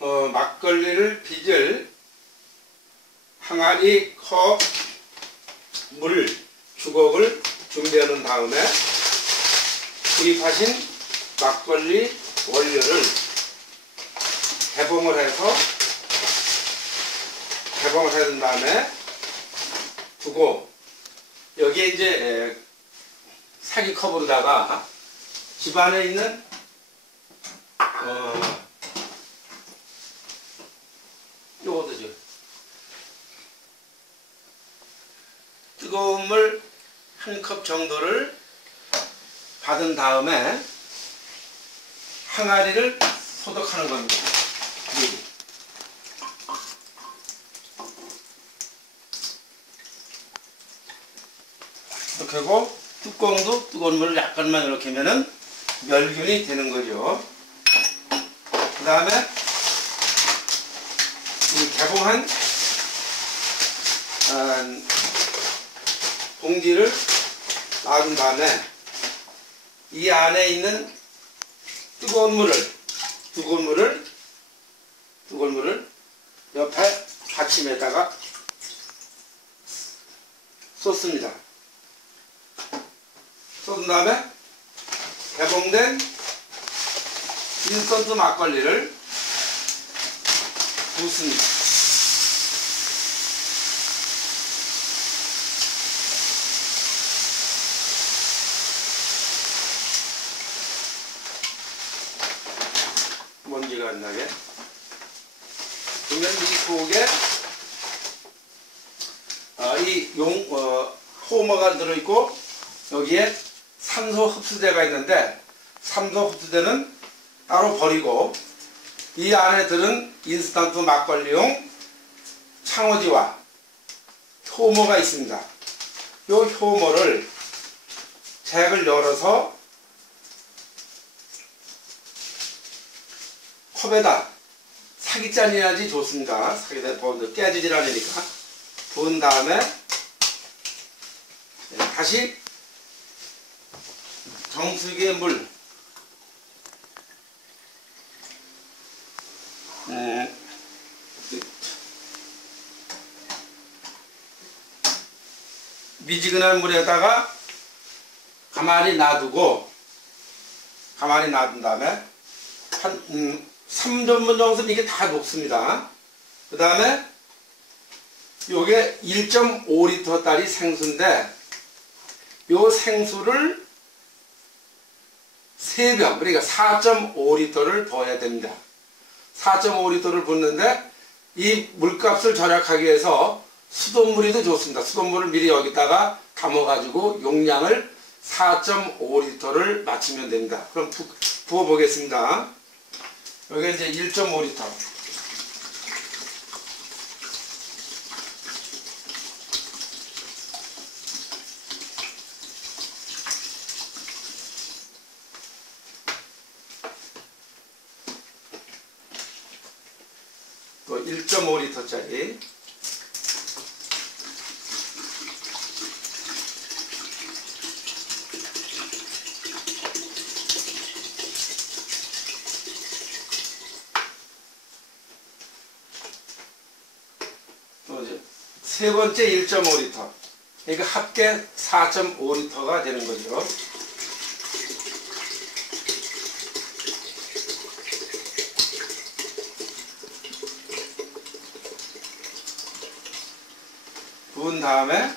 막걸리를 빚을 항아리 컵 물 주걱을 준비해 놓은 다음에 구입하신 막걸리 원료를 개봉을 해서 개봉을 해둔 다음에 두고 여기에 이제 사기컵으로다가 집안에 있는 요거도죠. 뜨거운 물 한 컵 정도를 받은 다음에 항아리를 소독하는 겁니다. 이렇게 하고 뚜껑도 뜨거운 물을 약간만 이렇게 하면은 멸균이 되는 거죠. 그 다음에 이 개봉한 봉지를 놔둔 다음에 이 안에 있는 뜨거운 물을 옆에 받침에다가 쏟습니다. 쏟은 다음에 개봉된 인스턴트 막걸리를 붓습니다. 먼지가 안 나게. 그러면 이 속에 호머가 들어있고 여기에 산소 흡수대가 있는데 산소 흡수대는 따로 버리고 이 안에 들은 인스턴트 막걸리용 창호지와 효모가 있습니다. 이 효모를 잭을 열어서 컵에다 사기짠이야지 좋습니다. 사기다 부으면 깨지질 않으니까 부은 다음에 다시 정수기의 물 미지근한 물에다가 가만히 놔둔 다음에 한 3전분 정도는 이게 다 녹습니다. 그 다음에 요게 1.5리터짜리 생수인데 요 생수를 3병, 그러니까 4.5리터를 부어야 됩니다. 4.5리터를 붓는데 이 물값을 절약하기 위해서 수돗물이 더 좋습니다. 수돗물을 미리 여기다가 담아가지고 용량을 4.5리터를 맞추면 됩니다. 그럼 부어 보겠습니다. 여기 이제 1.5리터. 또 1.5리터짜리. 세 번째 1.5리터. 그러니까 합계 4.5리터가 되는 거죠. 부은 다음에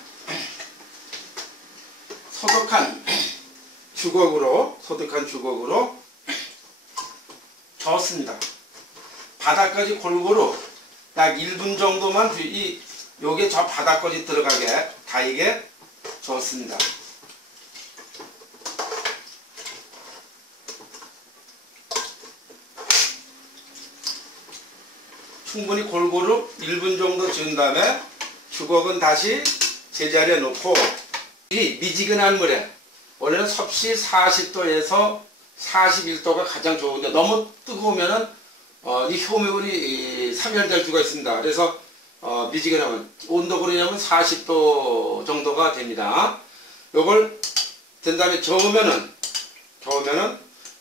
소독한 주걱으로 저었습니다. 바닥까지 골고루 약 1분 정도만 요게 저 바닥까지 들어가게 다이게 저었습니다. 충분히 골고루 1분 정도 지은 다음에 주걱은 다시 제자리에 놓고 이 미지근한 물에 원래는 섭씨 40도에서 41도가 가장 좋은데 너무 뜨거우면은 이 효모균이 삼열될 수가 있습니다. 그래서 미지근하면 온도 그러냐면 40도 정도가 됩니다. 요걸 된 다음에 저으면은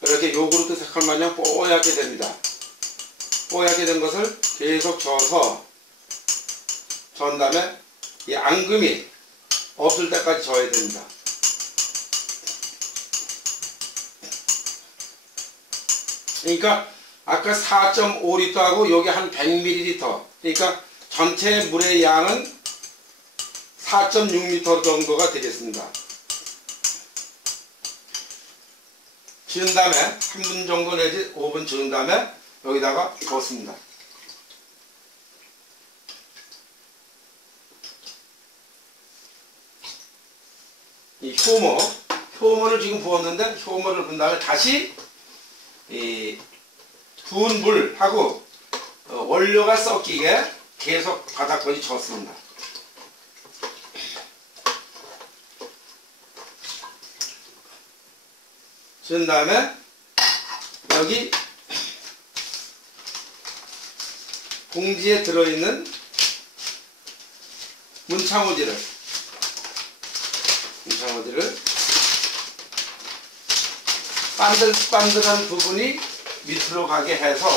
이렇게 요구르트 색깔 마냥 뽀얗게 됩니다. 뽀얗게 된 것을 계속 저은 다음에 이 앙금이 없을 때까지 저어야 됩니다. 그러니까 아까 4.5L하고 여기 한 100ml, 그러니까 전체 물의 양은 4.6L 정도가 되겠습니다. 지은 다음에 3분 정도 내지 5분 지은 다음에 여기다가 부었습니다. 이 효모를 지금 부었는데 효모를 부은 다음에 다시 이 부은 물하고 원료가 섞이게 계속 바닥까지 젓습니다. 지은 다음에 여기 봉지에 들어있는 문창호지를 반들반들한 부분이 밑으로 가게 해서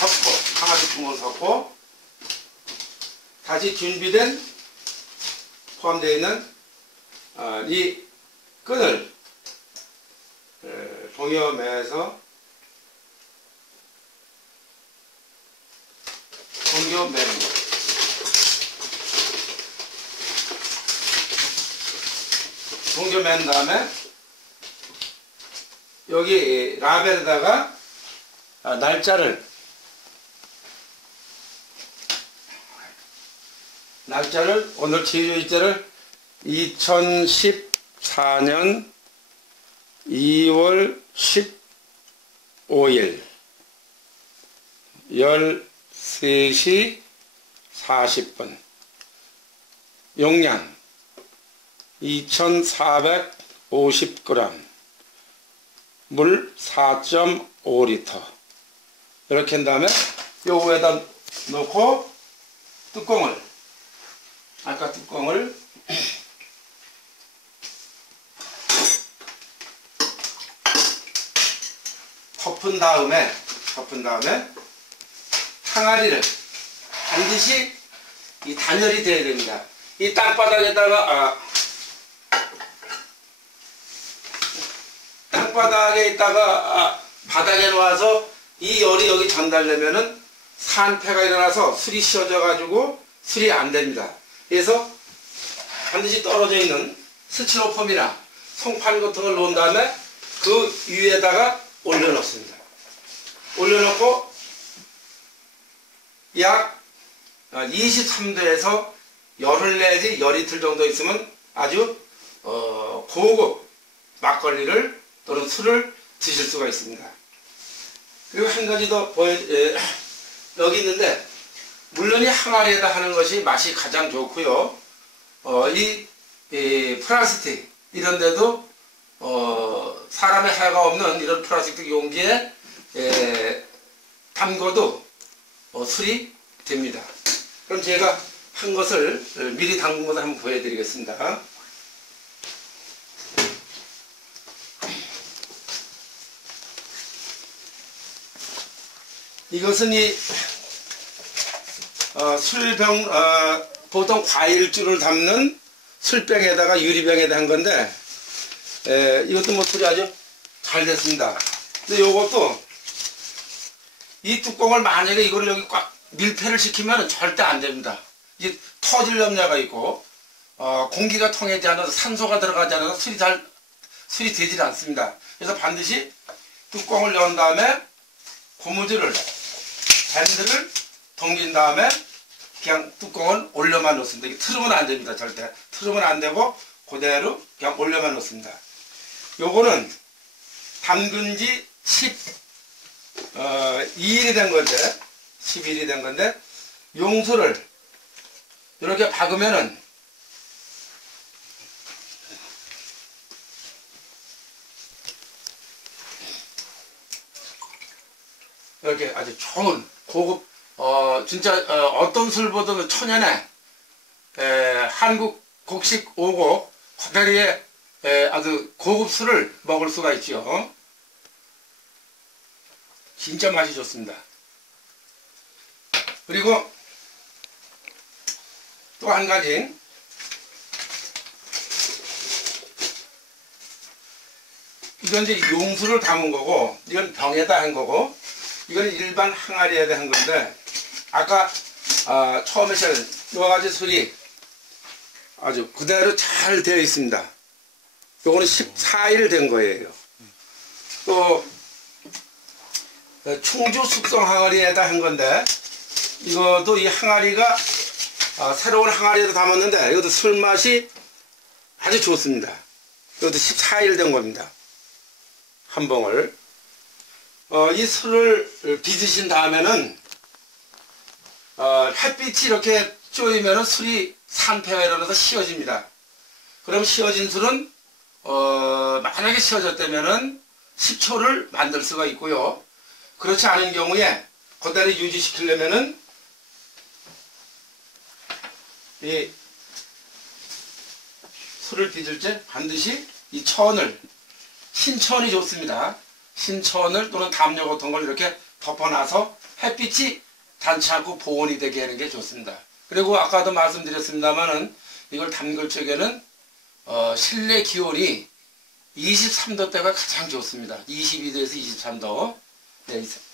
섞고 항아리 구멍을 섞고 다시 준비된 포함되어 있는 이 끈을 동여매서 동여매는 거. 동여맨 다음에 여기 라벨에다가 날짜를 오늘 제조일자를 2014년 2월 15일 13시 40분 용량 2450g 물 4.5L 이렇게 한 다음에 요 위에다 놓고 아까 뚜껑을 덮은 다음에 항아리를 반드시 이 단열이 돼야 됩니다. 이 땅바닥에 있다가 바닥에 놓아서 이 열이 여기 전달되면은 산패가 일어나서 술이 씌워져 가지고 술이 안 됩니다. 그래서 반드시 떨어져 있는 스티로폼이나 송판 같은 걸 놓은 다음에 그 위에다가 올려놓습니다. 올려놓고 약 23도에서 열흘 내지 열이틀 정도 있으면 아주 고급 막걸리를 또는 술을 드실 수가 있습니다. 그리고 한 가지 더 여기 있는데 물론 이 항아리에다 하는 것이 맛이 가장 좋고요. 이 플라스틱 이런 데도 사람의 해가 없는 이런 플라스틱 용기에 담궈도 술이 됩니다. 그럼 제가 한 것을 미리 담근 것을 한번 보여드리겠습니다. 이것은 이 술병 보통 과일주를 담는 술병에다가 유리병에다 한 건데 이것도 뭐 술이 아주 잘 됐습니다. 근데 요것도 이 뚜껑을 만약에 이거를 여기 꽉 밀폐를 시키면 절대 안 됩니다. 이게 터질 염려가 있고 공기가 통하지 않아서 산소가 들어가지 않아서 술이 되질 않습니다. 그래서 반드시 뚜껑을 연 다음에 밴드를 동긴 다음에 그냥 뚜껑을 올려만 놓습니다. 이게 틀으면 안 됩니다. 절대 틀으면 안 되고 그대로 그냥 올려만 놓습니다. 요거는 담근 지 12일이 된 건데 용수를 이렇게 박으면은 이렇게 아주 좋은 고급 진짜 어떤 술보다도 천연의 한국 곡식 5곡 호텔리의 아주 고급 술을 먹을 수가 있죠. 진짜 맛이 좋습니다. 그리고 또 한 가지, 이건 이제 용수를 담은 거고, 이건 병에다 한 거고, 이건 일반 항아리에다 한 건데, 아까 처음에 시작한 여러 가지 술이 아주 그대로 잘 되어 있습니다. 요거는 14일 된 거예요. 또 충주 숙성 항아리에다 한 건데, 이것도 이 항아리가 새로운 항아리에다 담았는데, 이것도 술 맛이 아주 좋습니다. 이것도 14일 된 겁니다. 한 봉을. 이 술을 빚으신 다음에는 햇빛이 이렇게 쪼이면은 술이 산패가 일어나서 시어집니다. 그럼 시어진 술은 만약에 시어졌다면은 10초를 만들 수가 있고요. 그렇지 않은 경우에 그대로 유지시키려면은 이 술을 빚을 때 반드시 이 천을, 신천이 좋습니다. 신천을 또는 담요 같은 걸 이렇게 덮어놔서 햇빛이 닿지 않고 보온이 되게 하는 게 좋습니다. 그리고 아까도 말씀드렸습니다만은 이걸 담글 적에는 실내 기온이 23도대가 가장 좋습니다. 22도에서 23도. 네,